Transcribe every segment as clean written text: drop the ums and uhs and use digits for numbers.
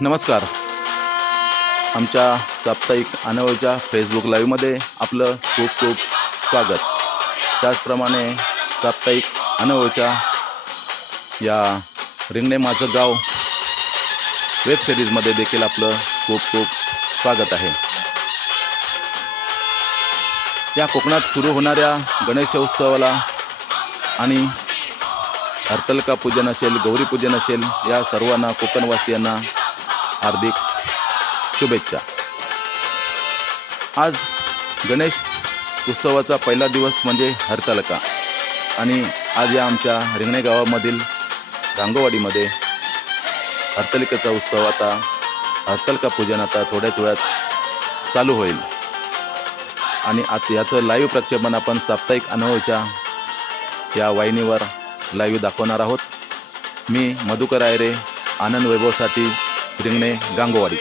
नमस्कार. आमच्या साप्ताहिक अनवळच्या फेसबुक लाईव्हमध्ये आपलं खूप खूप स्वागत. त्याचप्रमाणे साप्ताहिक अनवळच्या या रिंगणे माझं गाव वेब सिरीजमध्ये देखील आपलं खूप खूप स्वागत आहे. या कोकणात सुरू होणाऱ्या गणेशोत्सवाला आणि हरतालिका पूजन असेल, गौरी पूजन असेल, या सर्वांना कोकणवासियांना हार्दिक शुभेच्छा. आज गणेश उत्सवाचा पहिला दिवस म्हणजे हरतालिका आणि आज या आमच्या रिंगणे गावामधील रांगोवाडीमध्ये हरतालिकेचा उत्सव आता हरतालिका पूजन आता थोड्याच वेळात चालू होईल आणि आता याचं लाईव्ह प्रक्षेपण आपण साप्ताहिक अनवळच्या या वाहिनीवर लाईव्ह दाखवणार आहोत. मी मधुकर आयरे, आनंद वैभवसाठी रिंगणे गांगोवाडी.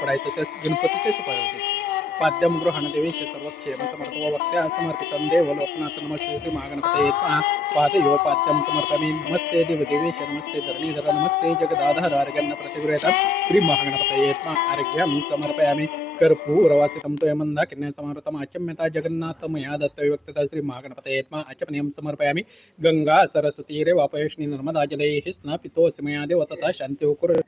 पडायचं त्या गणपतीचे सपाळते पाद्यम गृहण देवेश सर्वक्षेम समर्थ व वक्त्या समर्पितं देव लोकनाथ नमस्ते श्री महागणपतये पादयो पाद्यम समर्पयामि. नमस्ते देवदेवेश, नमस्ते धरणीधर, नमस्ते जगदाधार आर्घ्यान्न प्रतिगृहीतं श्री महागणपतये आर्घ्यं समर्पयामि. कर्पूरवासितं त्वयमन्दाकिन्या समर्पितम् आचम्यता जगन्नाथमया दत्तविभक्तता श्री महागणपतये आचमनीयं समर्पयामि. गंगा सरस्वती रे वापयोष्णी नर्मदा जलैः स्नापितोऽसि मया देव तथा शान्तिः कुरु.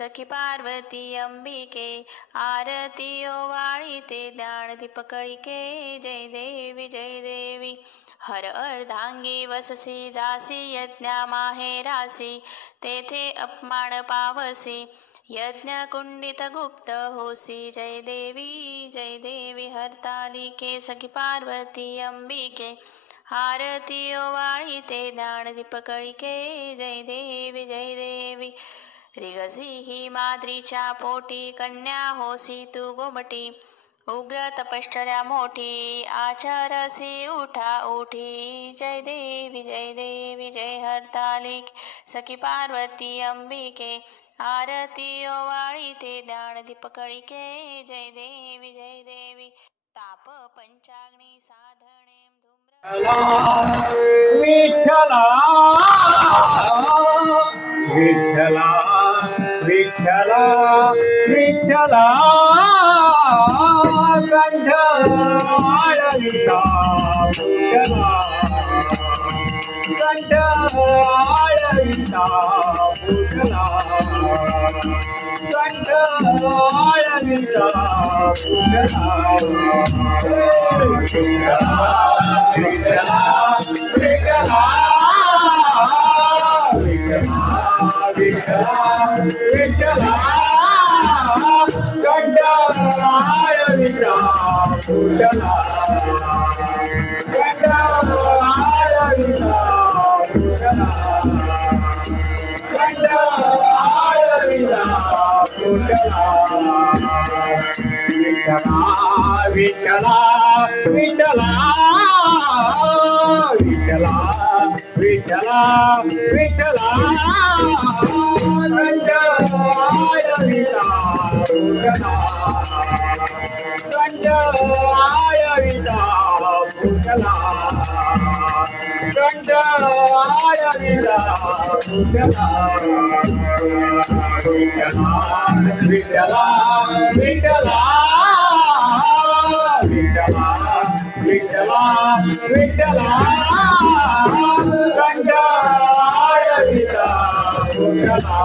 सखी पार्वती अंबिके आरती ओवाळीते ज्ञानदीप कळिके जय देवी हर अर्धांगी वससी जासी यज्ञा माहेरासी तेथे अपमान पावसी यज्ञ कुंडित गुप्त होसी जय देवी हरतालिके सखी पार्वती अंबिके आरती ओवाळीते ज्ञानदीप कळिके जय देवी रिगसी ही माद्रीच्या पोटी कन्या होसी तू गोमटी उग्र तपश्चर्या मोठी आचरसी उठा उठी जय देवी जय हरतालिके सखी पार्वती अंबिके आरती ओवाळीते ज्ञानदीप कळिके जय देवी ताप पंचाग्नी साधने विठ्ठला विठ्ठला विठ्ठला विठ्ठला कंठ आळविता विठ्ठला कंठ आळविता विठ्ठला कंठ आळविता विठ्ठला विठ्ठला विठ्ठला विठ्ठला विठ्ठला विठ्ठला विठ्ठला विठ्ठला विठ्ठला कंठ आळविता विठ्ठला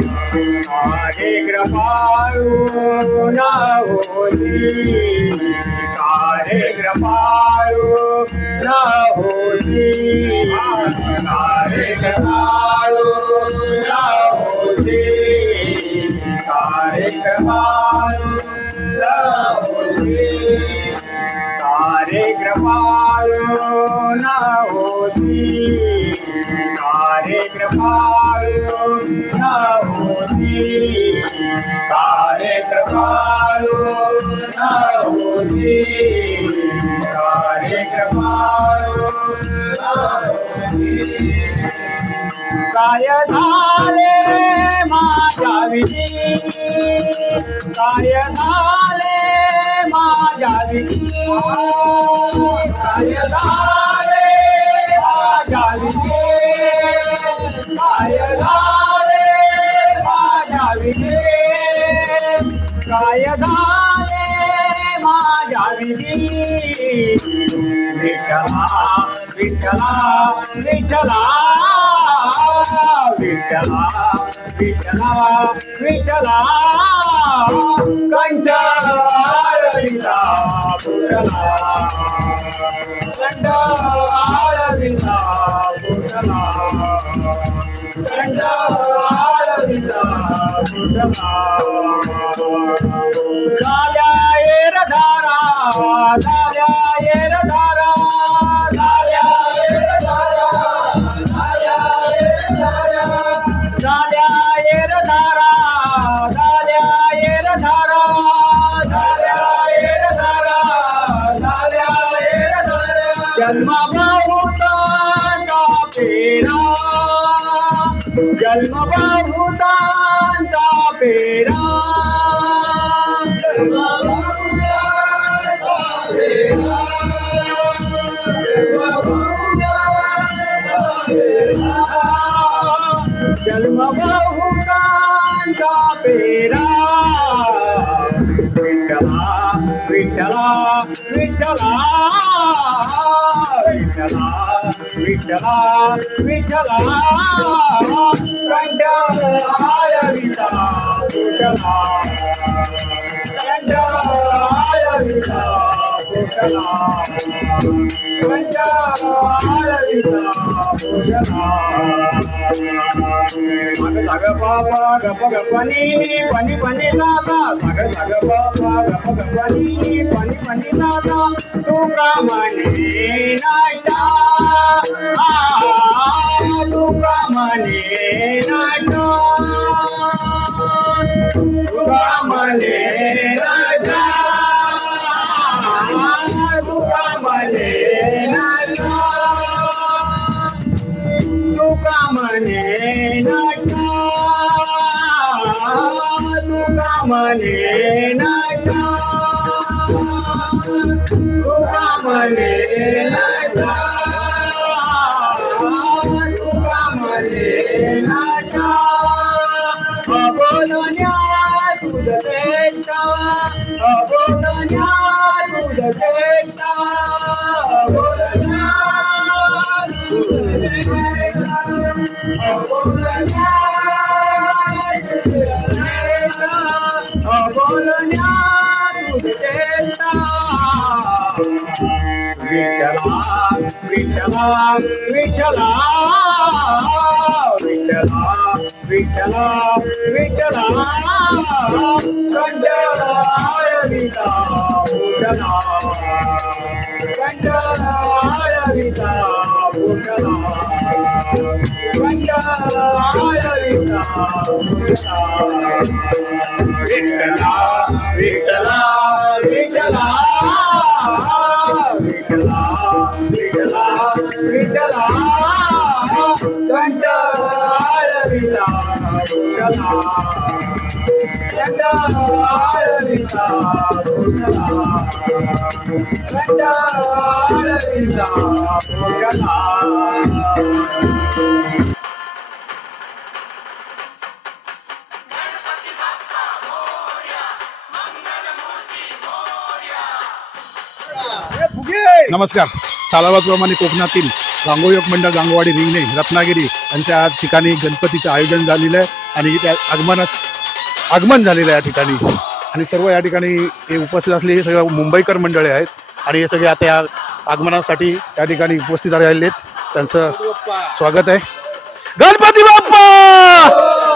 काहे कृपाळू न होती काहे कृपाळू न होती काहे कृपाळू न होती काहे कृपाळू न होती काहे कृपाळू न होती काहे कृपाळू न होती काहे कृपाळू न होती काहे कृपाळू न होती काय झाले माझ्या विधी काय झाले माझ्या विधी काय झाले माझ्या विधी काय झाले माझ्या विधी काय झाले माझ्या विधी विठ्ठला विठ्ठला विठ्ठला विठ्ठला विठ्ठला विठ्ठला कंठ आळविता विठ्ठला कंठ आळविता विठ्ठला कंठ आळविता विठ्ठला राजा येर धारा राजा येर धारा राजा येर धारा राजा येर धारा राजा येर धारा राजा येर धारा राजा येर धारा राजा येर धारा जन्म बहुतांचा पेरा जन्म बहुतांचा पेरा जन्म बहुतांचा पेरा जन्म बहुतांचा पेरा विठ्ठला विठ्ठला विठ्ठला विठ्ठला विठ्ठला विठ्ठला कंठाय विठा विठ्ठला कंठाय विठा विठ्ठला कंठाय विठा विठ्ठला साग बाबा गप गपनी पनी पनी नादा साग साग बाबा गप गपनी पनी पनी नादा तुका मने नाटा तुका मने नाटा तुका मने नाटा तुका मने नाटा तुका मने नाटा तुका मने नाटा तुका मने नाटा तुका मने नाटा अबोलन्या तुझ देखता अबोलन्या तुझ देखता अबोलन्या अबोलन्या विठ्ठला विठ्ठला विठ्ठला विठ्ठला विठ्ठला कंठाय विठा विठ्ठला कंठाय विठा विठ्ठला कंठाय विठा विठ्ठला विठ्ठला विठ्ठला विठ्ठला विठ्ठला विठ्ठला कंठाय विठा विठ्ठला कंठाय विठा विठ्ठला कंठाय विठा विठ्ठला नमस्कार. सालाबादप्रमाणे कोकणातील रांगोळी मंडळ गांगवाडी रिंगणे रत्नागिरी यांच्या आज ठिकाणी गणपतीचं आयोजन झालेलं आहे आणि त्या आगमन झालेलं आहे या ठिकाणी आणि सर्व या ठिकाणी हे उपस्थित असले हे सगळं मुंबईकर मंडळे आहेत आणि हे सगळे आता या आगमनासाठी या ठिकाणी उपस्थित राहिले आहेत. त्यांचं स्वागत आहे. गणपती बाप्पा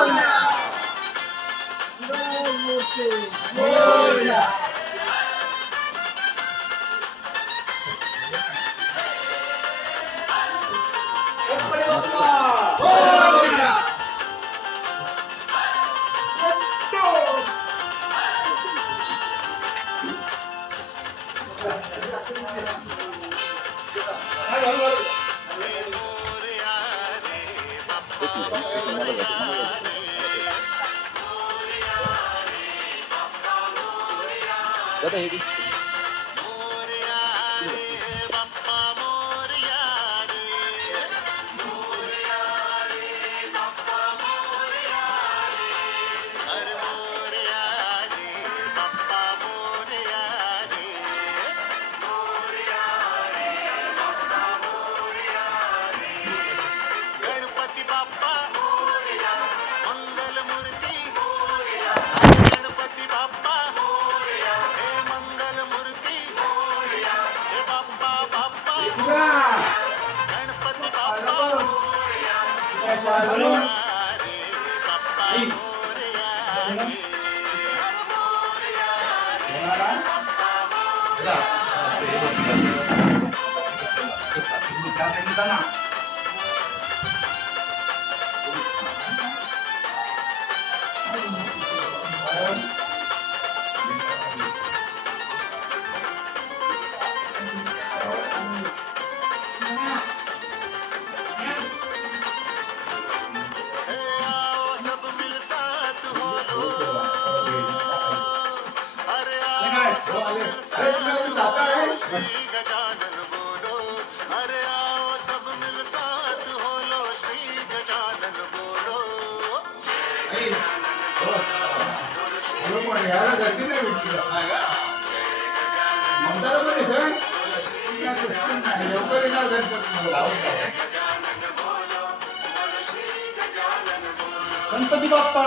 गणपती बाप्पा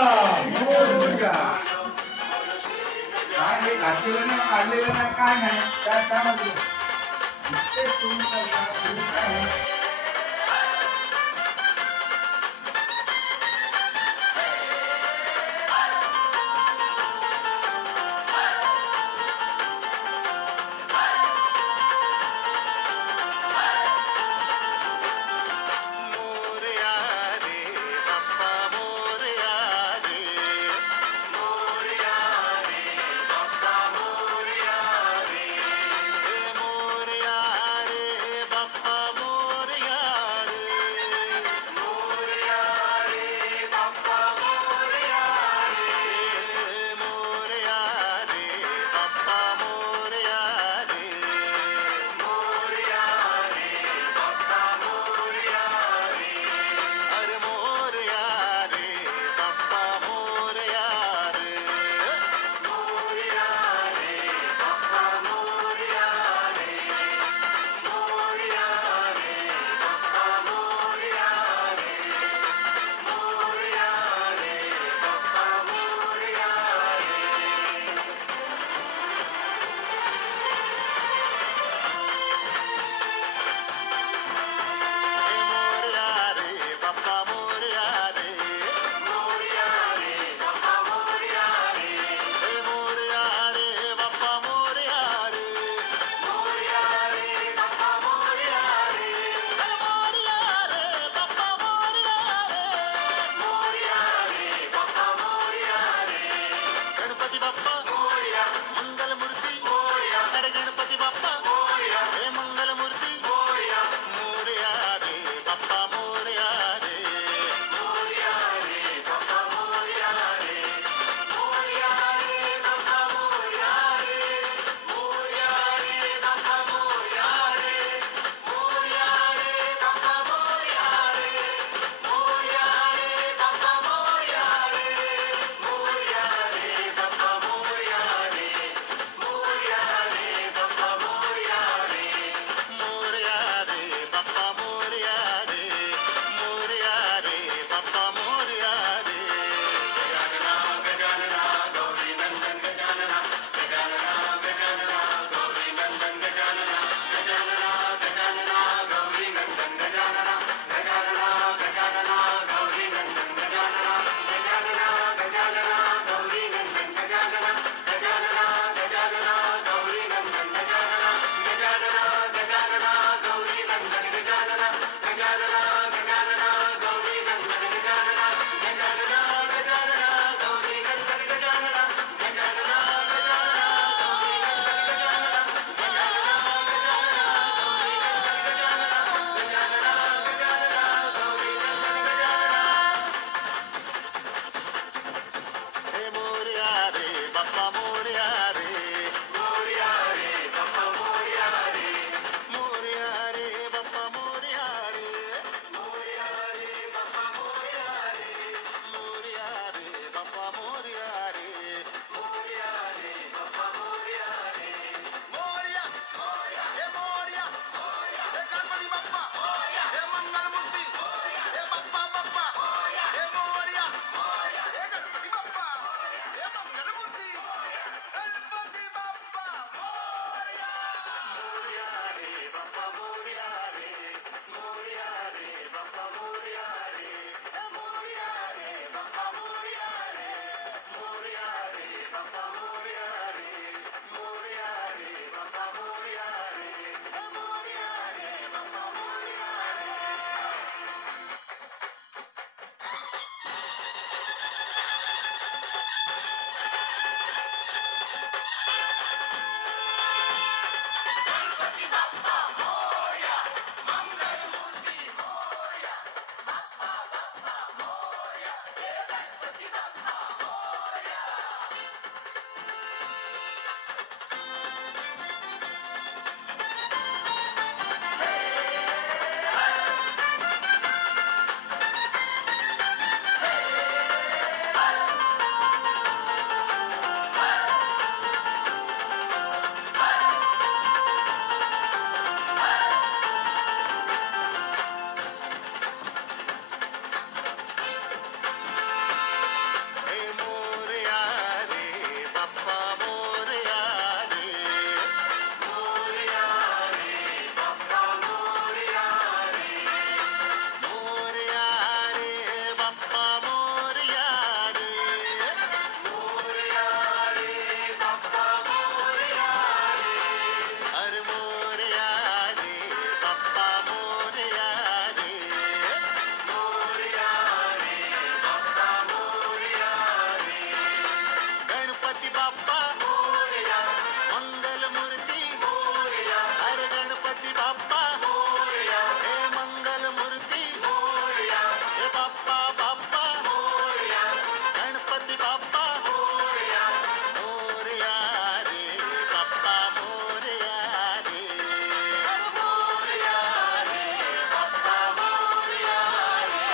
मोरया. काय हे घातलेलं नाही काढलेलं नाही काय नाही काय काय म्हणतो ते तुम्ही काय मोरया रे बाप्पा मोरया बाप्पा मोरया, मंगल मूर्ती मोरया, हर गणपती बाप्पा मोरया, हे मंगल मूर्ती मोरया, हे बाप्पा बाप्पा मोरया, गणपती बाप्पा मोरया, मोरया रे बाप्पा मोरया रे, मोरया रे बाप्पा मोरया रे.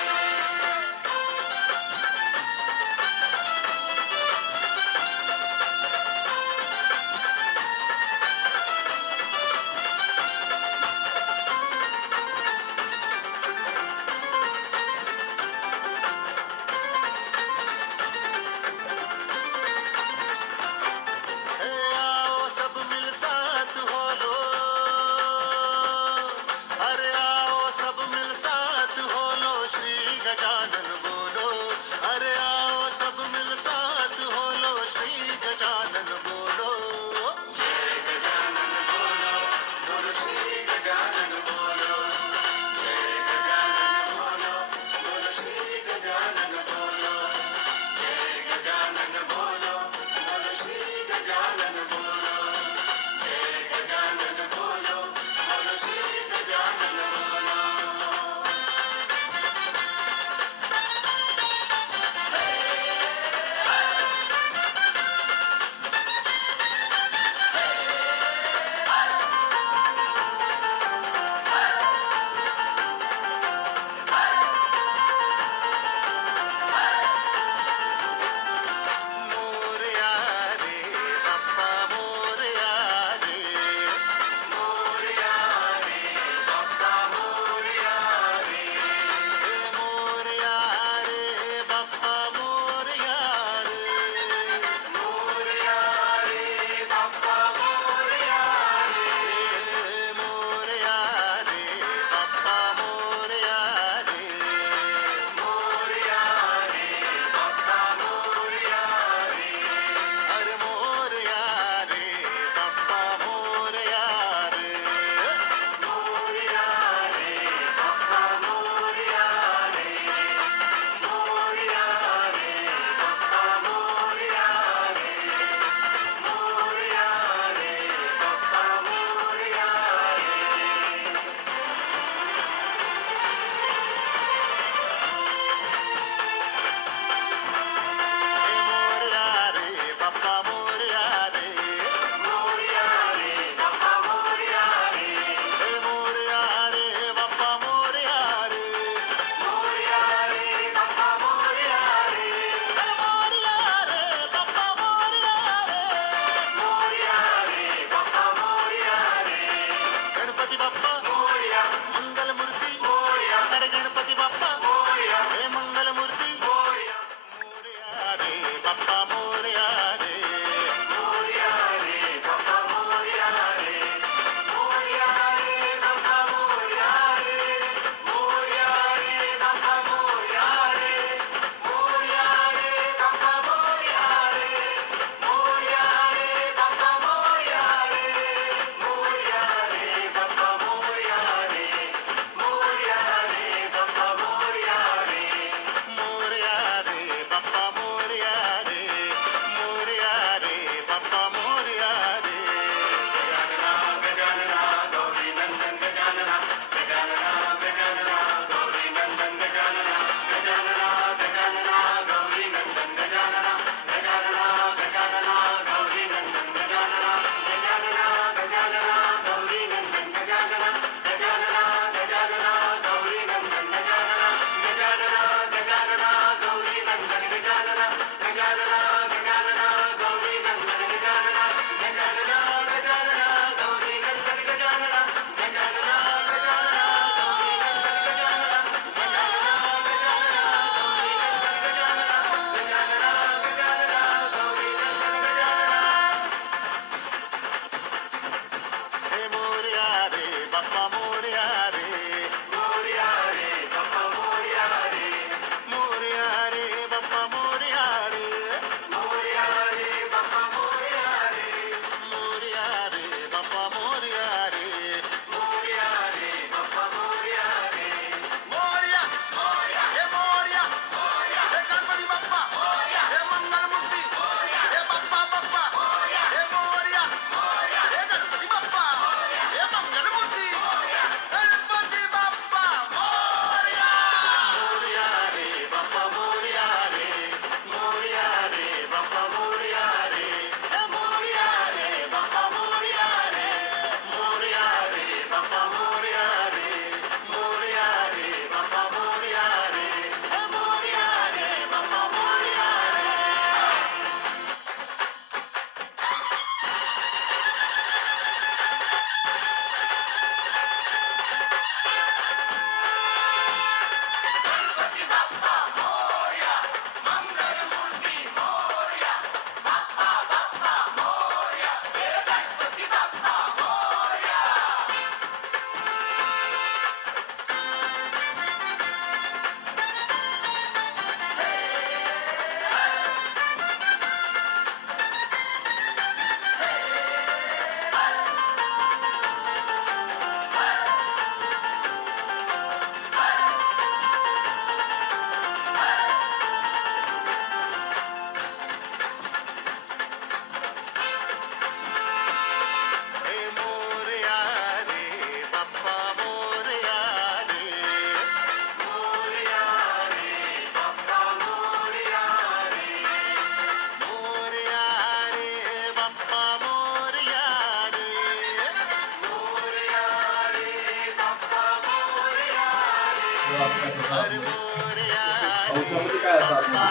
औषधामध्ये काय असतं आतमध्ये?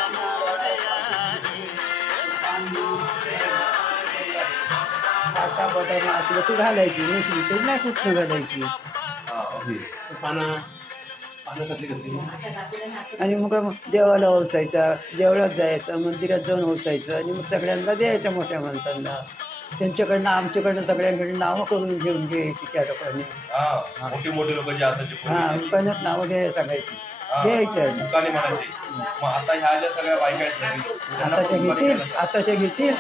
आता बटाटा असलं ती घालायची, नसली तर नाही कुठं घालायची. आणि मग देवाला ओसायचा, देवळात जायचं, मंदिरात जाऊन ओसायचं आणि मग सगळ्यांना द्यायचं मोठ्या माणसांना. त्यांच्याकडनं आमच्याकडनं सगळ्यांकडे नावं करून घेऊन घ्यायची त्या लोकांनी. मोठी मोठी लोक जे असायचे हां, दुकानात नावं घ्यायला सांगायची, द्यायचं. दुकाने म्हणायचे. मग आता ह्या ज्या सगळ्या बायका आहेत आताच्या घेतील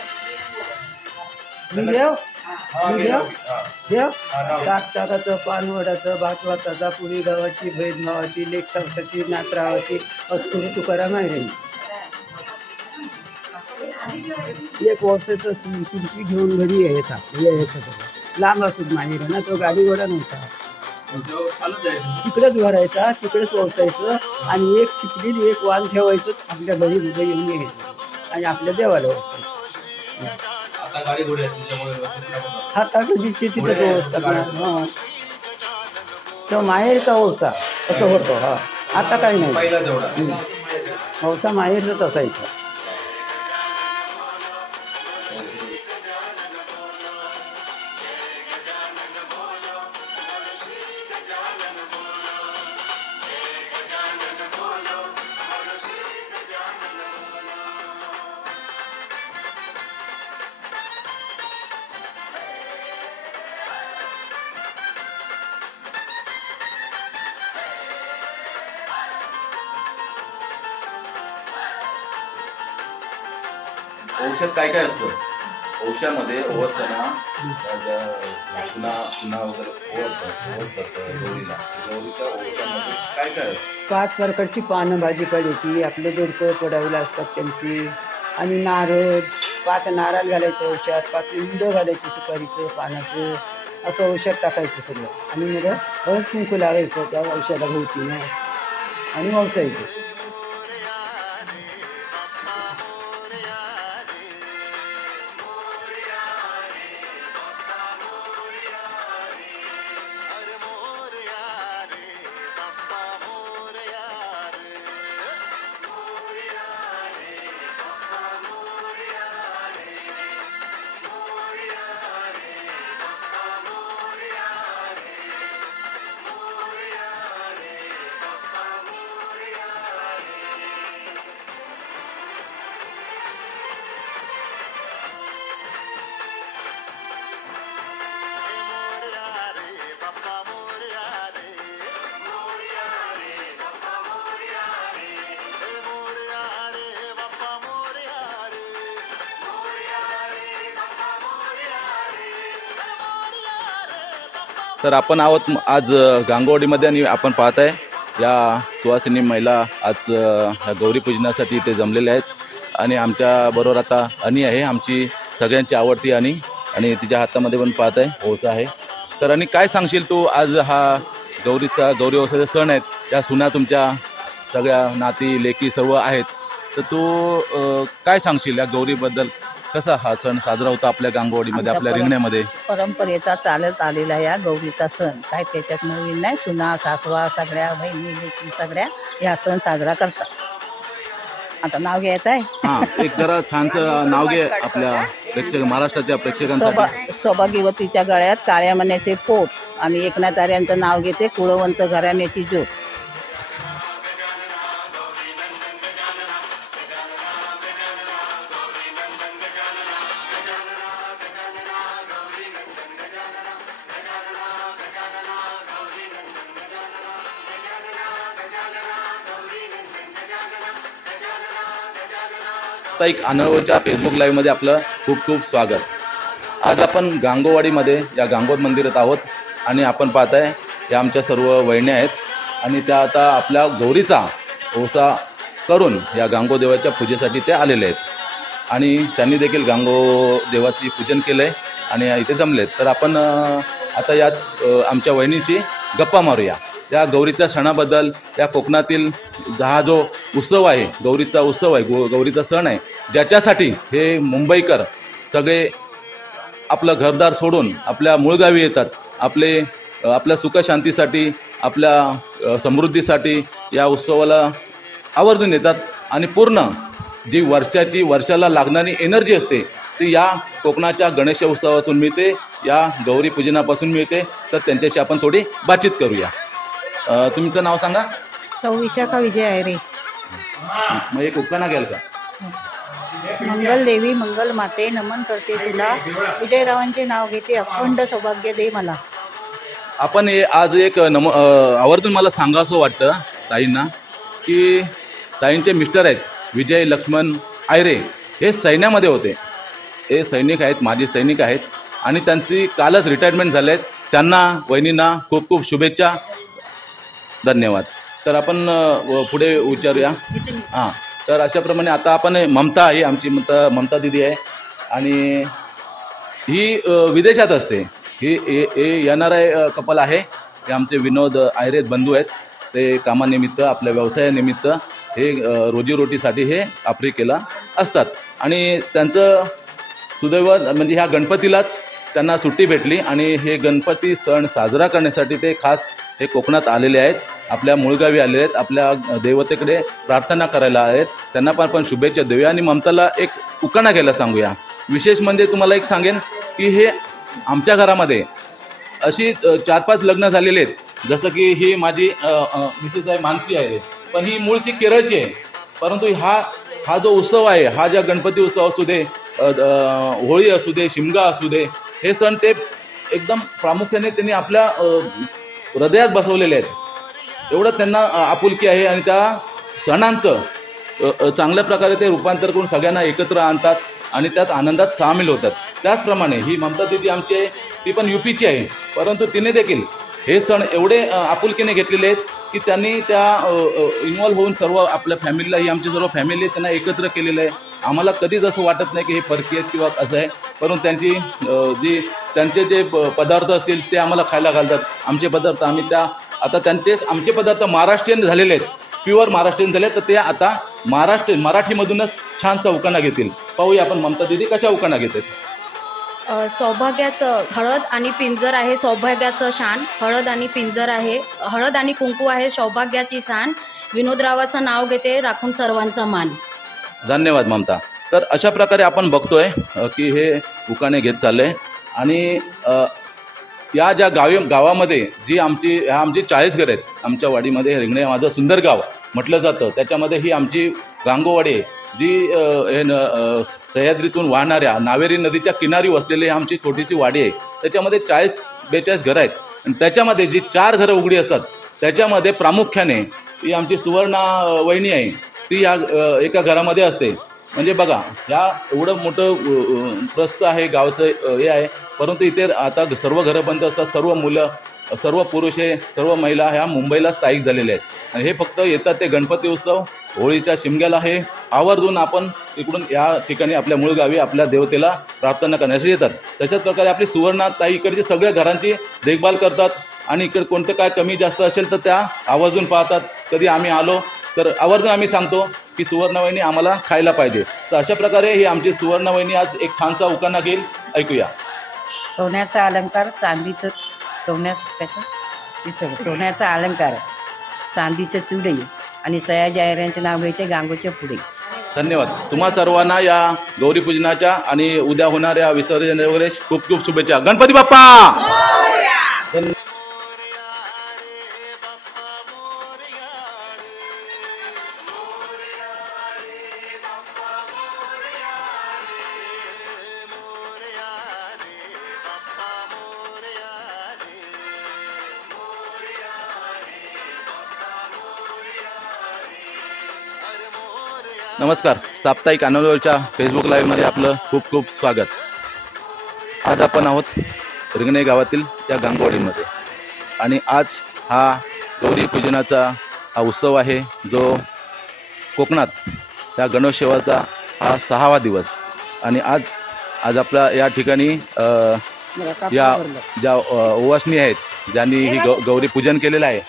मी देव देव ताकाचं, पानवडाचं, भातवाताचा, पुरी गावाची, भैदभावाची, लेख सावताची, नातरावाची, अस्तुरी तुकाराम आहे. एक वर्षाचं शिल्पी घेऊन घरी यायचा लांब असत माहेर ना, तो गाडी घोडा नव्हता, तिकडेच भरायचा, तिकडेच ओसायचं आणि एक शिकलेली एक वाण ठेवायचं, आपल्या घरी उभं येऊन यायचं आणि आपल्या देवाला ओसायचं. हाताकडे तिथं व्यवस्था करणार, तो माहेरचा ओसा असं होतो. हा, आता काही नाही, ओसा माहेरचाच असायचा. औषध काय काय असतं? औषधामध्ये ओवसताना पुन्हा वगैरे ओवसतात गौरीला. गौरीच्या औषधामध्ये काय काय असतं? 5 प्रकारची पानं भाजीपाल्याची, आपले दोडकं पडावलं असतात त्यांची, आणि नारळ, 5 नारळ घालायचं औषध, 5 इंड घालायची सुपारीचं, पानाचं, असं औषध टाकायचं सगळं. आणि मग हळद कुंकू लावायचं त्या औषधा भोवतीनं आणि वसायचं. तर आपण आहोत आज गांगोवाडीमध्ये आणि आपण पाहत आहे या सुवासिनी महिला आज ह्या गौरी पूजनासाठी इथे जमलेल्या आहेत. आणि आमच्याबरोबर आता अनी आहे, आमची सगळ्यांची आवडती अनी, आणि तिच्या हातामध्ये पण पाहत आहे ओसा आहे. तर आणि काय सांगशील तू, आज हा गौरी ओसाचा सण आहेत, त्या सुना तुमच्या सगळ्या नाती लेकी सर्व आहेत, तर तू काय सांगशील या गौरीबद्दल? कसा हा सण साजरा होता आपल्या गांगोवाडीमध्ये, आपल्या रिंगण्यामध्ये? परंपरेचा चालत आलेला या गौरीचा सण, काय त्याच्यात नवीन नाही. सुना सासवा सगळ्या बहिणी लेकी सगळ्या या सण साजरा करतात. आता नाव घ्यायचं आहे. हां, एक जरा छानसं नाव घे आपल्या महाराष्ट्राच्या प्रेक्षकांसाठी. सौभाग्यवतीच्या गळ्यात काळ्या मण्याचे पोट आणि एकनाथ आर्यांचं नाव घेते, कुळवंत घराण्याची ज्योत. एक अनवळच्या फेसबुक लाईव्हमध्ये आपलं खूप खूप स्वागत. आज आपण गांगोवाडीमध्ये या गांगोत मंदिरात आहोत आणि आपण पाहत आहे या आमच्या सर्व वहिन्या आहेत आणि त्या आता आपल्या गौरीचा ओसा करून या गांगो देवाच्या पूजेसाठी ते आलेले आहेत आणि त्यांनी देखील गांगो देवाची पूजन केलं आहे आणि इथे जमलेत. तर आपण आता यात आमच्या वहिनीची गप्पा मारूया त्या गौरीच्या सणाबद्दल. त्या कोकणातील हा जो उत्सव आहे, गौरीचा उत्सव आहे, गौरीचा सण आहे, ज्याच्यासाठी हे मुंबईकर सगळे आपलं घरदार सोडून आपल्या मूळ गावी येतात, आपले आपल्या सुखशांतीसाठी, आपल्या समृद्धीसाठी या उत्सवाला आवर्जून येतात आणि पूर्ण जी वर्षाला लागणारी एनर्जी असते ती या कोकणाच्या गणेश उत्सवातून मिळते, या गौरी पूजनापासून मिळते. तर त्यांच्याशी आपण थोडी बातचीत करूया. तुमचं नाव सांगा. सौ विशाखा विजय आयरे. मग एक उखाणा घ्याल का? मंगल देवी मंगल माते नमन करते तुला, विजयरावांचे नाव घेते अखंड सौभाग्य दे मला. आपण आज एक आवर्जून मला सांगावं वाटतं ताईंना की ताईंचे मिस्टर आहेत विजय लक्ष्मण आयरे, हे सैन्यामध्ये होते. हे सैनिक आहेत, माजी सैनिक आहेत आणि त्यांची कालच रिटायरमेंट झाले आहेत. त्यांना वहिनींना खूप खूप शुभेच्छा. धन्यवाद. तर आपण पुढे विचारूया. हां, तर अशाप्रमाणे आता आपण ममता आहे, आमची ममता दिदी आहे आणि ही विदेशात असते. ही येणारा कपल आहे. हे आमचे विनोद आयरे बंधू आहेत. ते कामानिमित्त, आपल्या व्यवसायानिमित्त हे रोजीरोटीसाठी हे आफ्रिकेला असतात आणि त्यांचं सुदैव म्हणजे ह्या गणपतीलाच त्यांना सुट्टी भेटली आणि हे गणपती सण साजरा करण्यासाठी ते खास हे कोकणात आलेले आहेत. आपल्या मूळगावी आलेले आहेत, आपल्या देवतेकडे प्रार्थना करायला आहेत. त्यांना पण आपण शुभेच्छा देऊया आणि ममताला एक उखाणा घ्यायला सांगूया. विशेष म्हणजे तुम्हाला एक सांगेन की हे आमच्या घरामध्ये अशी 4-5 लग्न झालेले आहेत. जसं की ही माझी मिसेस आहे, मानसी आहे, पण ही मूळची केरळची आहे. परंतु हा जो उत्सव आहे, हा ज्या गणपती उत्सव असू दे, होळी असू दे, शिमगा असू दे, हे सण ते एकदम प्रामुख्याने त्यांनी आपल्या हृदयात बसवलेले आहेत. एवढं त्यांना आपुलकी आहे आणि त्या सणांचं चांगल्या प्रकारे ते रूपांतर करून सगळ्यांना एकत्र आणतात आणि त्यात आनंदात सामील होतात. त्याचप्रमाणे ही ममता दिदी आमची आहे, ती पण UPची आहे, परंतु तिने देखील हे सण एवढे आपुलकीने घेतलेले आहेत की त्यांनी त्या इन्व्हॉल्व होऊन सर्व आपल्या फॅमिलीला, ही आमची सर्व फॅमिली त्यांना एकत्र केलेलं आहे. आम्हाला कधीच असं वाटत नाही की हे परकीय आहेत किंवा असं आहे, परंतु त्यांचे जे पदार्थ असतील ते आम्हाला खायला घालतात. आमचे पदार्थ आता त्यांचे आमचे पदार्थ महाराष्ट्रीयन झालेले आहेत, प्युअर महाराष्ट्रीयन झाले. तर ते आता मराठीमधूनच छानसा उखाणा घेतील. पाहूया आपण ममता दिदी कशा उखाणा घेतात. सौभाग्याचं हळद आणि पिंजर आहे, सौभाग्याचं शान. हळद आणि पिंजर आहे, हळद आणि कुंकू आहे, सौभाग्याची शान. विनोदरावाचं नाव घेते, राखून सर्वांचा मान. धन्यवाद ममता. तर अशा प्रकारे आपण बघतोय की हे उखाणे घेत चालले आणि या ज्या गावामध्ये आमची 40 घरं आहेत. आमच्या वाडीमध्ये रिंगणे माझं सुंदर गाव म्हटलं जातं. त्याच्यामध्ये ही आमची रांगोवाडी जी सह्याद्रीतून वाहणाऱ्या नावेरी नदीच्या किनारी वसलेली आमची छोटीशी वाडी आहे. त्याच्यामध्ये 40-42 घरं आहेत आणि त्याच्यामध्ये जी 4 घरं उघडी असतात त्याच्यामध्ये प्रामुख्याने ही आमची सुवर्णा वहिनी आहे, ती या एका घरामध्ये असते. म्हणजे बघा, ह्या एवढं मोठं प्रस्थ आहे, गावचं हे आहे, परंतु इथे आता सर्व घरं बंद असतात. सर्व मुलं, सर्व पुरुषे, सर्व महिला ह्या मुंबईला स्थायिक झालेल्या आहेत आणि हे फक्त येतात ते गणपती उत्सव, होळीच्या शिमग्याला हे आवर्जून आपण इकडून या ठिकाणी आपल्या मूळ गावी आपल्या देवतेला प्रार्थना करण्यासाठी येतात. तशाच प्रकारे आपली सुवर्णा ताई इकडची सगळ्या घरांची देखभाल करतात आणि इकडे कोणतं काय कमी जास्त असेल तर त्या आवर्जून पाहतात. कधी आम्ही आलो तर आवर्जून आम्ही सांगतो की सुवर्णवहिनी आम्हाला खायला पाहिजे. तर अशा प्रकारे ही आमची सुवर्णवहिनी आज एक छानसा उखाणा घेईल. ऐकूया. सोन्याचा अलंकार, चांदीचं सोन्याचा अलंकार, चांदीचं चुडे आणि सयाजी आयऱ्यांचे नाव घ्यायचे गांगोच्या पुढे. धन्यवाद. तुम्हा सर्वांना या गौरी पूजनाच्या आणि उद्या होणाऱ्या विसर्जन वगैरे खूप खूप शुभेच्छा. गणपती बाप्पा. नमस्कार. साप्ताहिक आनंदच्या फेसबुक लाईव्हमध्ये आपलं खूप खूप स्वागत. आज आपण आहोत रिंगणे गावातील त्या गांगवाडीमध्ये आणि आज हा गौरी पूजनाचा हा उत्सव आहे जो कोकणात त्या गणोत्सवाचा हा 6वा दिवस. आणि आज आपल्या या ठिकाणी या ज्या ओवासनी आहेत ज्यांनी ही गौरी पूजन केलेलं आहे,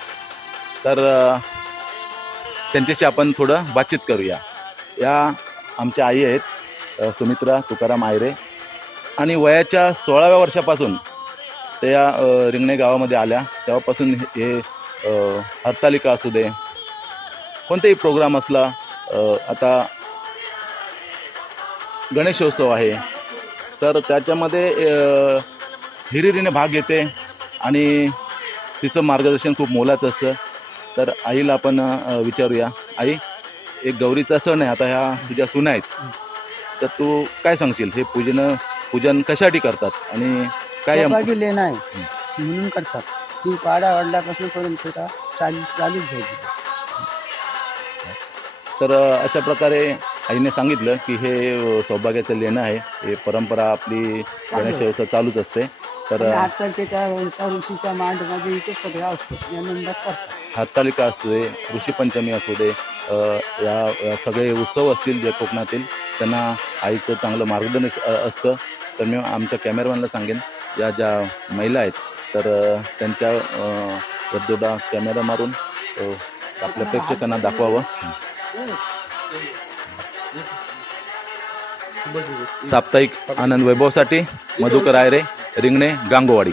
तर त्यांच्याशी आपण थोडं बातचीत करूया. या आमच्या आई आहेत सुमित्रा तुकाराम आयरे आणि वयाच्या 16व्या वर्षापासून त्या रिंगणे गावामध्ये आल्या तेव्हापासून हे हरतालिका असू दे, कोणताही प्रोग्राम असला, आता गणेशोत्सव आहे तर त्याच्यामध्ये हिरिरीने भाग घेते आणि तिचं मार्गदर्शन खूप मोलाचं असतं. तर आईला आपण विचारूया, आई एक गौरीचा सण आहे, आता ह्या तुझ्या सुना आहेत, तर तू काय सांगशील, हे पूजन कशासाठी करतात आणि काय लेणं आहे म्हणून करतात. ती पाडा वडल्यापासून करून सुद्धा चालूच जायची. तर अशा प्रकारे आईने सांगितलं की हे सौभाग्याचं लेणं आहे, हे परंपरा आपली गणेशोत्सव चालूच असते. तर ऋषीच्या मांडमध्ये इथे सगळं असतं आनंदात करतात. हरतालिका असू दे, ऋषीपंचमी असू दे, या सगळे उत्सव असतील जे कोकणातील, त्यांना आईचं चांगलं मार्गदर्शन असतं. तर मी आमच्या कॅमेरामॅनला सांगेन, या ज्या महिला आहेत तर त्यांच्या वरदोडा कॅमेरा मारून आपल्या प्रेक्षकांना दाखवावं. साप्ताहिक आनंद वैभवसाठी मधुकर आयरे, रिंगणे, गांगोवाडी.